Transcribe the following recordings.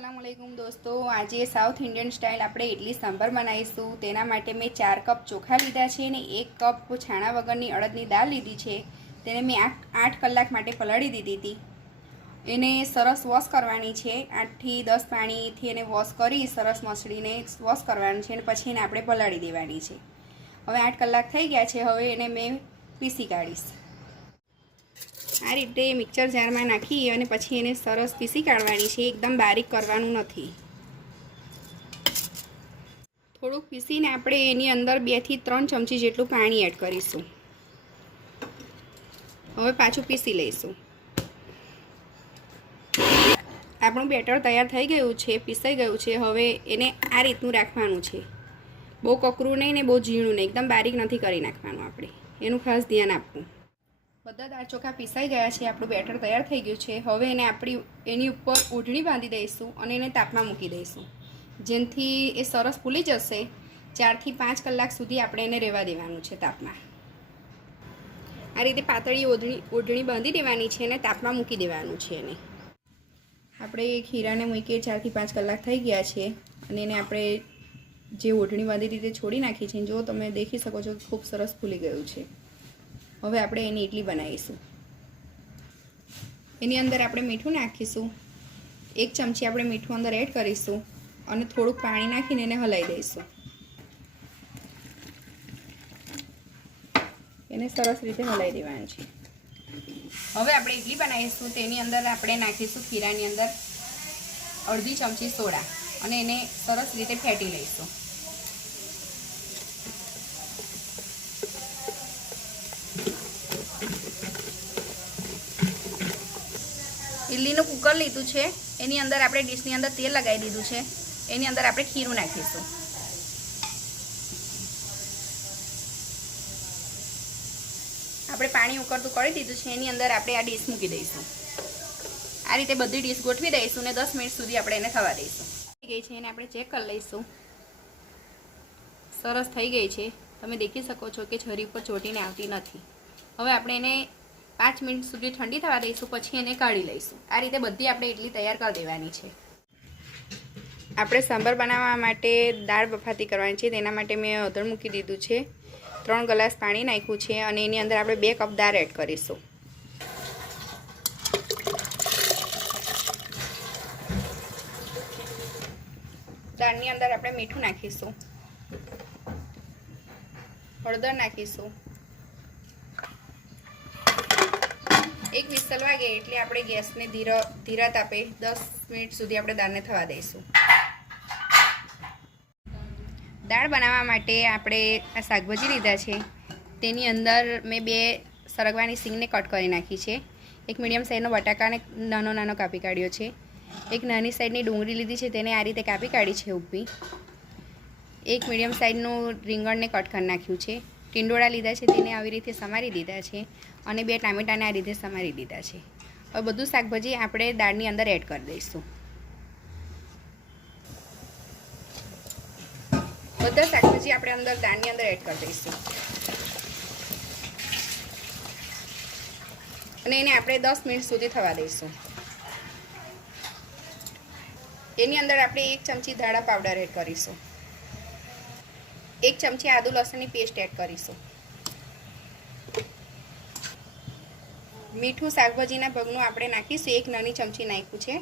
अस्सलामुअलैकुम दोस्तों, आज साउथ इंडियन स्टाइल આપણે ઇડલી સાંભાર બનાવીશું। તેના માટે મેં 4 કપ ચોખા લીધા છે અને 1 કપ છાણા વગરની અડદની દાળ લીધી છે। તેને મેં 8 કલાક માટે પલાળી દીધી હતી। એને સરસ વોશ કરવાની છે। 8 થી 10 પાણીથી એને વોશ કરી સરસ મસળીને વોશ કરવાનું છે અને પછી એને આપણે પલાળી દેવાની છે। હવે 8 કલાક થઈ ગયા છે। હવે એને મેં પીસી કાઢીશ। આ રીતે મિક્સર જારમાં નાખી અને પછી એને સરસ પીસી કાઢવાની છે। એકદમ બારીક કરવાનું નથી। થોડુંક પીસીને આપણે એની અંદર 2 થી 3 ચમચી જેટલું પાણી એડ કરીશું। હવે પાછું પીસી લઈશું। આપણું બેટર તૈયાર થઈ ગયું છે, પીસાઈ ગયું છે। હવે એને આ રીતનું રાખવાનું છે। બહુ કકરું નહીં ને બહુ ઝીણું નહીં, એકદમ બારીક નથી કરી નાખવાનું આપણે, એનું ખાસ ધ્યાન આપવું। બધા દાળ ચોખા પીસાઈ ગયા છે। આપણું બેટર તૈયાર થઈ ગયું છે। હવે એને એની ઉપર ઓઢણી બાંધી દઈશું અને એને તાપમાં મૂકી દઈશું, જેનાથી એ સરસ ફૂલી જશે। 4 થી 5 કલાક સુધી આપણે એને રહેવા દેવાનું છે તાપમાં। આ રીતે પાતળી ઓઢણી બાંધી દેવાની છે અને તાપમાં મૂકી દેવાનું છે એને। આપણે ખીરાને મૂકીએ 4 થી 5 કલાક થઈ ગયા છે અને એને આપણે જે ઓઢણી બાંધી રીતે છોડી નાખી છે, જો તમે દેખી શકો છો ખૂબ સરસ ફૂલી ગયું છે। હવે આપણે એની ઇડલી બનાવીશું। એની અંદર આપણે મીઠું નાખીશું। 1 ચમચી આપણે મીઠું અંદર એડ કરીશું અને થોડુંક પાણી નાખીને એને હલાવી દઈશું। એને સરસ રીતે હલાવી દેવાનું છે। હવે આપણે ઇડલી બનાવીશું। તેની અંદર આપણે નાખીશું ખીરાની અંદર અડધી ચમચી સોડા અને એને સરસ રીતે ફેટી લઈશું। ઇડલીનું કુકર લીધું છે, એની અંદર આપણે ડીશની અંદર તેલ લગાવી દીધું છે। એની અંદર આપણે ખીરું નાખીશું। આપણે પાણી ઉકળતું કરી દીધું છે, એની અંદર આપણે આ ડીશ મૂકી દઈશું। આ રીતે બધી ડીશ ગોઠવી દઈશું અને 10 મિનિટ સુધી આપણે એને થવા દઈશું। થઈ ગઈ છે, એને આપણે ચેક કરી લઈશું। સરસ થઈ ગઈ છે, તમે દેખી શકો છો કે છરી પર ચોટીને આવતી નથી। હવે આપણે એને 5 મિનિટ સુધી ઠંડી થવા દઈશું, પછી એને કાઢી લઈશું। આ રીતે બધી આપણે ઇડલી તૈયાર કરી દેવાની છે। આપણે સાંભાર બનાવવા માટે દાળ બફાતી કરવાની છે। તેના માટે મેં હળદર મૂકી દીધું છે, 3 ગ્લાસ પાણી નાખ્યું છે અને એની અંદર આપણે 2 કપ દાળ એડ કરીશું। દાળની અંદર આપણે મીઠું નાખીશું, હળદર નાખીશું। એક વિસલ વાગે એટલે આપણે ગેસને ધીરા તાપે 10 મિનિટ સુધી આપણે દાળને થવા દઈશું। દાળ બનાવવા માટે આપણે આ શાકભાજી લીધા છે। તેની અંદર મેં 2 સરગવાની સિંગને કટ કરી નાખી છે। એક મીડિયમ સાઈઝનો બટાકાને નાનો કાપી કાઢ્યો છે। એક નાની સાઈઝની ડુંગળી લીધી છે, તેને આ રીતે કાપી કાઢી છે ઊભી। એક મીડિયમ સાઈઝનું રીંગણને કટ કરી નાખ્યું છે। ટીંડોળા લીધા છે, તેને આવી રીતે સમારી દીધા છે અને 2 ટામેટાને આ રીતે સમારી દીધા છે। હવે બધું શાકભાજી આપણે દાળની અંદર એડ કરી દઈશું। બધા શાકભાજી આપણે અંદર દાળની અંદર એડ કરી દઈશું અને એને આપણે 10 મિનિટ સુધી થવા દઈશું। એની અંદર આપણે 1 ચમચી ધાણા પાવડર એડ કરીશું, 1 ચમચી આદુ લસણની પેસ્ટ એડ કરીશું। મીઠું શાકભાજીના ભાગનું આપણે નાખીશું, 1 નાની ચમચી નાખ્યું છે।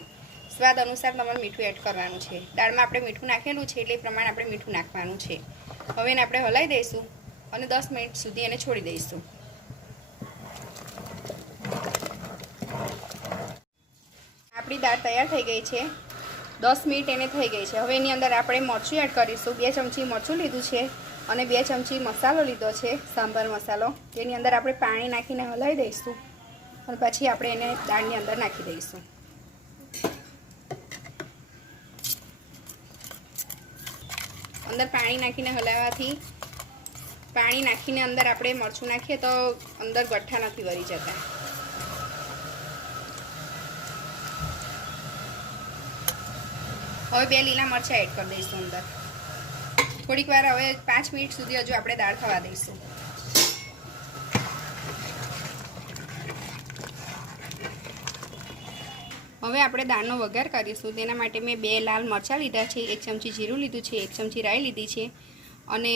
સ્વાદ અનુસાર તમારે મીઠું એડ કરવાનું છે। દાળમાં આપણે મીઠું નાખેલું છે એટલે એ પ્રમાણે આપણે મીઠું નાખવાનું છે। હવે એને આપણે હલાવી દઈશું અને 10 મિનિટ સુધી એને છોડી દઈશું। આપણી દાળ તૈયાર થઈ ગઈ છે। 10 મિનિટ એને થઈ ગઈ છે। હવે એની અંદર આપણે મરચું એડ કરીશું। 2 ચમચી મરચું લીધું છે અને 2 ચમચી મસાલો લીધો છે, સાંભાર મસાલો। તેની અંદર આપણે પાણી નાખીને હલાવી દઈશું અને પછી આપણે એને દાળની અંદર નાખી દઈશું। અંદર પાણી નાખીને હલાવવાથી પાણી નાખીને અંદર આપણે મરચું નાખીએ તો અંદર ગઠ્ઠા નથી વળી જતા। હવે 2 લીલા મરચાં એડ કરી દઈશું અંદર। થોડીક વાર હવે 5 મિનિટ સુધી હજુ આપણે દાળ થવા દઈશું। હવે આપણે દાળનો વઘાર કરીશું. તેના માટે મેં 2 લાલ મરચાં લીધા છે, 1 ચમચી જીરું લીધું છે, 1 ચમચી રાઈ લીધી છે અને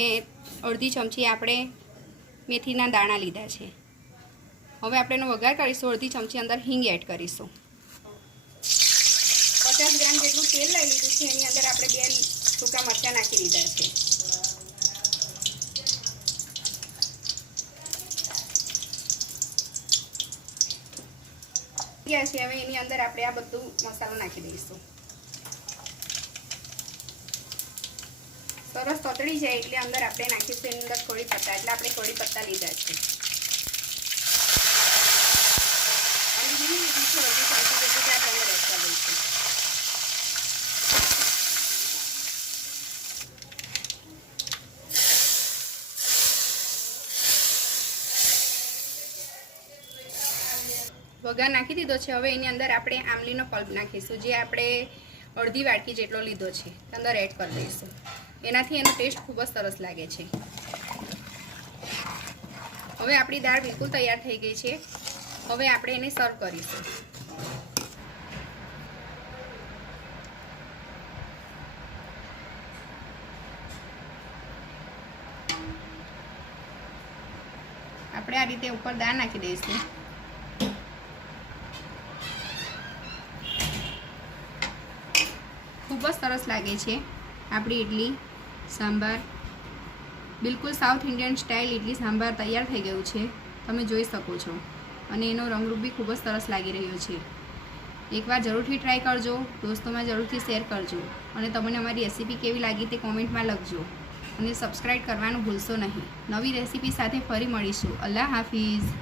અડધી ચમચી આપણે મેથીના દાણા લીધા છે. હવે આપણે એનો વઘાર કરીશું. અડધી ચમચી અંદર હિંગ એડ કરીશું. 50 ગ્રામ જેટલું તેલ લઈ લીધું છે. એની અંદર આપણે 2 સૂકા મરચાં નાખી દીધા છે. હવે એની અંદર આપણે આ બધું મસાલો નાખી દઈશું. સરસ તતડી જાય એટલે અંદર આપણે નાખીશું એની અંદર કઢી પત્તા. એટલે આપણે કઢી પત્તા લીધા છે અને હિંગ લીધી છે. હજી ચમચી જેટલું ત્યાં અંદર એડ કરી દઈશું. વઘાર નાખી દીધો છે. હવે એની અંદર આપણે આમલીનો પલ્પ નાખીશું, જે આપણે અડધી વાટકી જેટલો લીધો છે અંદર એડ કરી દઈશું. એનાથી એનો ટેસ્ટ ખૂબ જ સરસ લાગે છે. હવે આપણી દાળ બિલકુલ તૈયાર થઈ ગઈ છે. હવે આપણે એને સર્વ કરીશું. આપણે આ રીતે ઉપર દાળ નાખી દઈશું. ખૂબ જ સરસ લાગે છે આપણી ઇડલી સાંભાર. બિલકુલ south Indian style idli sambar તૈયાર થઈ ગયું છે, તમે જોઈ શકો છો. અને એનો રંગરૂપ બી ખૂબ જ સરસ લાગી રહ્યો છે. એકવાર જરૂરથી ટ્રાય કરજો, દોસ્તોમાં જરૂરથી શેર કરજો અને તમને અમારી રેસીપી કેવી લાગી તે કોમેન્ટમાં લખજો અને સબસ્ક્રાઈબ કરવાનું ભૂલશો નહીં. નવી રેસીપી સાથે ફરી મળીશું. અલ્લાહ હાફિઝ.